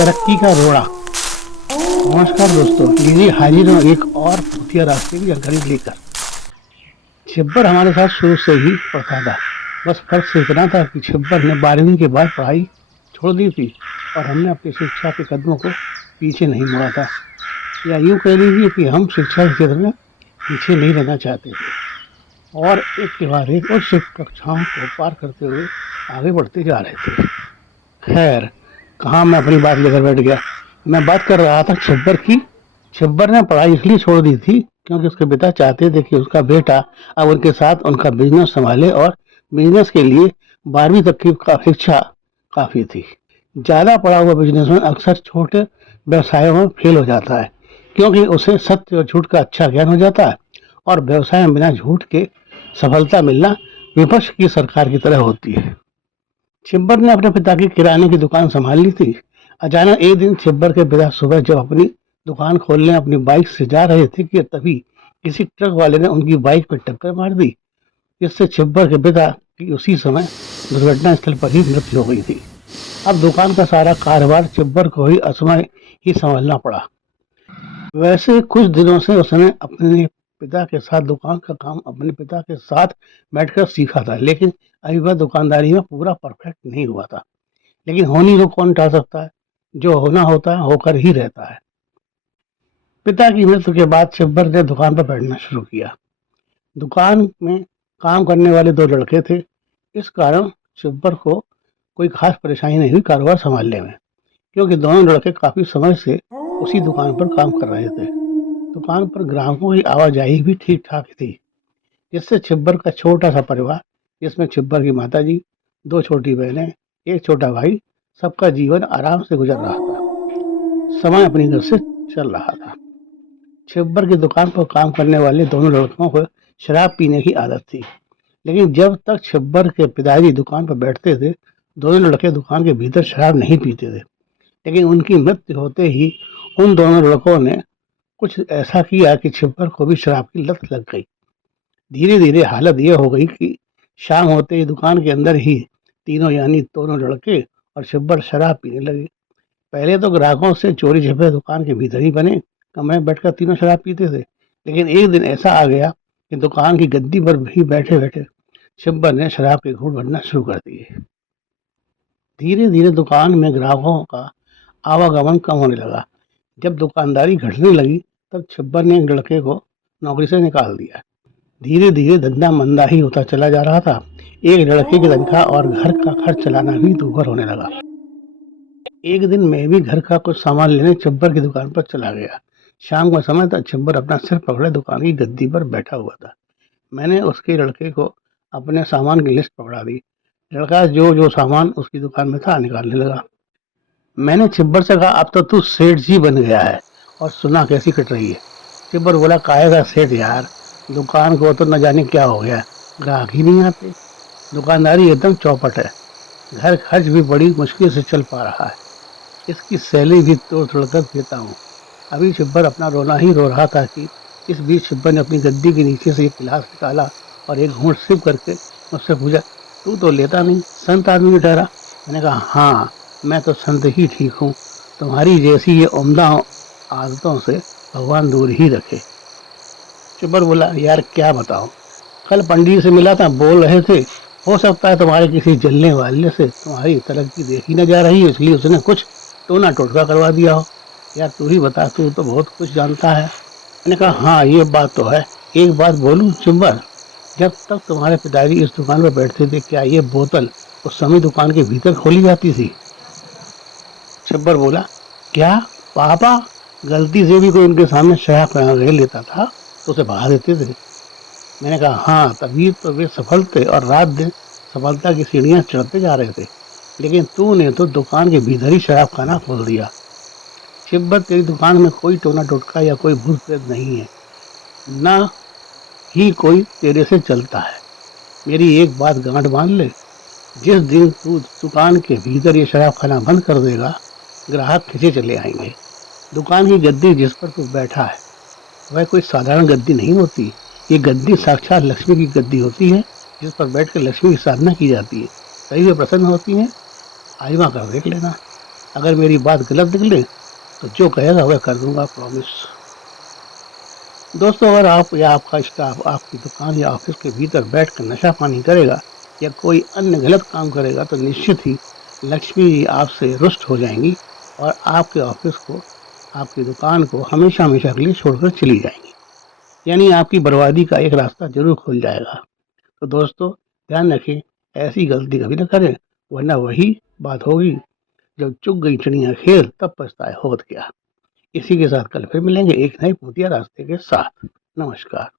तरक्की का रोड़ा। नमस्कार दोस्तों, लीजिए हाजिर हूँ एक और भूतिया रास्ते की जानकारी लेकर। छिब्बर हमारे साथ शुरू से ही पढ़ता था। बस फर्क सिर्फ इतना था कि छिब्बर ने 12वीं के बाद पढ़ाई छोड़ दी थी और हमने अपनी शिक्षा के कदमों को पीछे नहीं मोड़ा था। या यूँ कह लीजिए कि हम शिक्षा के क्षेत्र में पीछे नहीं रहना चाहते थे और एक के बाद एक उच्च कक्षाओं को पार करते हुए आगे बढ़ते जा रहे थे। खैर, कहाँ मैं अपनी बात लेकर बैठ गया। मैं बात कर रहा था छिब्बर की। छिब्बर ने पढ़ाई इसलिए छोड़ दी थी क्योंकि उसके पिता चाहते थे कि उसका बेटा अब उनके साथ उनका बिजनेस संभाले और बिजनेस के लिए 12वीं तक की शिक्षा काफी थी। ज्यादा पढ़ा हुआ बिजनेसमैन अक्सर छोटे व्यवसायों में फेल हो जाता है क्योंकि उसे सत्य और झूठ का अच्छा ज्ञान हो जाता है और व्यवसाय में बिना झूठ के सफलता मिलना विपक्ष की सरकार की तरह होती है। छिब्बर ने अपने पिता की किराने की दुकान संभाल ली थी। अचानक एक दिन छिब्बर के पिता सुबह जब अपनी दुकान खोलने अपनी बाइक से जा रहे थे कि तभी किसी ट्रक वाले ने उनकी बाइक पर टक्कर मार दी, जिससे छिब्बर के पिता की उसी समय दुर्घटना स्थल पर ही मृत्यु हो गई थी। अब दुकान का सारा कारोबार छिब्बर को ही असमय ही संभालना पड़ा। वैसे कुछ दिनों से उसने अपने पिता के साथ दुकान का काम अपने पिता के साथ बैठकर सीखा था, लेकिन अभी वह दुकानदारी में पूरा परफेक्ट नहीं हुआ था। लेकिन होनी को कौन टाल सकता है, जो होना होता है होकर ही रहता है। पिता की मृत्यु के बाद छिब्बर ने दुकान पर बैठना शुरू किया। दुकान में काम करने वाले दो लड़के थे, इस कारण छिब्बर को कोई खास परेशानी नहीं हुई कारोबार संभालने में, क्योंकि दोनों लड़के काफी समय से उसी दुकान पर काम कर रहे थे। दुकान पर ग्राहकों की आवाजाही भी ठीक ठाक थी, जिससे छिब्बर का छोटा सा परिवार, जिसमें छिब्बर की माताजी, दो छोटी बहनें, एक छोटा भाई, सबका जीवन आराम से गुजर रहा था। समय अपनी घर से चल रहा था। छिब्बर की दुकान पर काम करने वाले दोनों लड़कों को शराब पीने की आदत थी, लेकिन जब तक छिब्बर के पिताजी दुकान पर बैठते थे, दोनों लड़के दुकान के भीतर शराब नहीं पीते थे। लेकिन उनकी मृत्यु होते ही उन दोनों लड़कों ने कुछ ऐसा किया कि छिब्बर को भी शराब की लत लग गई। धीरे धीरे हालत यह हो गई कि शाम होते ही दुकान के अंदर ही तीनों यानी दोनों लड़के और छिब्बर शराब पीने लगे। पहले तो ग्राहकों से चोरी छिपे दुकान के भीतर ही बने कमरे में बैठकर तीनों शराब पीते थे, लेकिन एक दिन ऐसा आ गया कि दुकान की गद्दी पर भी बैठे बैठे छिब्बर ने शराब के घूंट भरना शुरू कर दिए। धीरे धीरे दुकान में ग्राहकों का आवागमन कम होने लगा। जब दुकानदारी घटने लगी तब छिब्बर ने एक लड़के को नौकरी से निकाल दिया। धीरे धीरे धंधा मंदा ही होता चला जा रहा था। एक लड़के की तनख्वाह और घर का खर्च चलाना भी दूभर होने लगा। एक दिन मैं भी घर का कुछ सामान लेने छिब्बर की दुकान पर चला गया। शाम का समय था। छिब्बर अपना सिर पकड़े दुकान की गद्दी पर बैठा हुआ था। मैंने उसके लड़के को अपने सामान की लिस्ट पकड़ा दी। लड़का जो जो सामान उसकी दुकान में था निकालने लगा। मैंने छिब्बर से कहा, अब तो तू सेठ जी बन गया है और सुना कैसी कट रही है। छिब्बर बोला, काहे का सेठ यार, दुकान को तो न जाने क्या हो गया, ग्राहक ही नहीं आते। दुकानदारी एकदम चौपट है, घर खर्च भी बड़ी मुश्किल से चल पा रहा है, इसकी सैलरी भी तोड़ तोड़ कर देता हूँ। अभी छिब्बर अपना रोना ही रो रहा था कि इस बीच छिब्बर ने अपनी गद्दी के नीचे से एक गिलास निकाला और एक घूंट सिप करके मुझसे पूछा, तू तो लेता नहीं, संत आदमी ठहरा। मैंने कहा, हाँ मैं तो संत ही ठीक हूँ, तुम्हारी जैसी ये उम्दा आदतों से भगवान दूर ही रखे। छिब्बर बोला, यार क्या बताओ, कल पंडित से मिला था, बोल रहे थे हो सकता है तुम्हारे किसी जलने वाले से तुम्हारी तरक्की देखी न जा रही है, इसलिए उसने कुछ टोना टोटका करवा दिया हो। यार तू ही बता, तू तो बहुत कुछ जानता है। मैंने कहा, हाँ ये बात तो है। एक बात बोलूं छिब्बर, जब तक तुम्हारे पिताजी इस दुकान पर बैठते थे, क्या ये बोतल उस समय दुकान के भीतर खोली जाती थी? छिब्बर बोला, क्या पापा गलती से भी कोई उनके सामने शराब ले लेता था तो उसे भगा देते थे? मैंने कहा, हाँ तभी तो वे सफल थे और रात दिन सफलता की सीढ़ियां चढ़ते जा रहे थे, लेकिन तूने तो दुकान के भीतर ही शराब खाना खोल दिया। छिब्बर, तेरी दुकान में कोई टोना टोटका या कोई भूत प्रेत नहीं है, न ही कोई तेरे से चलता है। मेरी एक बात गांठ बांध ले, जिस दिन तू दुकान के भीतर ये शराब खाना बंद कर देगा, ग्राहक खिंचे चले आएंगे। दुकान की गद्दी जिस पर तू बैठा है वह कोई साधारण गद्दी नहीं होती। ये गद्दी साक्षात लक्ष्मी की गद्दी होती है, जिस पर बैठकर लक्ष्मी की साधना की जाती है, तभी वे प्रसन्न होती हैं। आजमा कर देख लेना। अगर मेरी बात गलत निकले तो जो कहेगा वह कर दूंगा, प्रॉमिस। दोस्तों, अगर आप या आपका स्टाफ आपकी दुकान या ऑफिस के भीतर बैठकर नशा पानी करेगा या कोई अन्य गलत काम करेगा तो निश्चित ही लक्ष्मी जी आपसे रुष्ट हो जाएंगी और आपके ऑफिस को, आपकी दुकान को हमेशा हमेशा के लिए छोड़कर चली जाएंगी। यानी आपकी बर्बादी का एक रास्ता जरूर खुल जाएगा। तो दोस्तों, ध्यान रखें, ऐसी गलती कभी ना करें, वरना वही बात होगी, जब चुग गई चिड़िया खेल तब पछताए होत क्या। इसी के साथ कल फिर मिलेंगे एक नए भूतिया रास्ते के साथ। नमस्कार।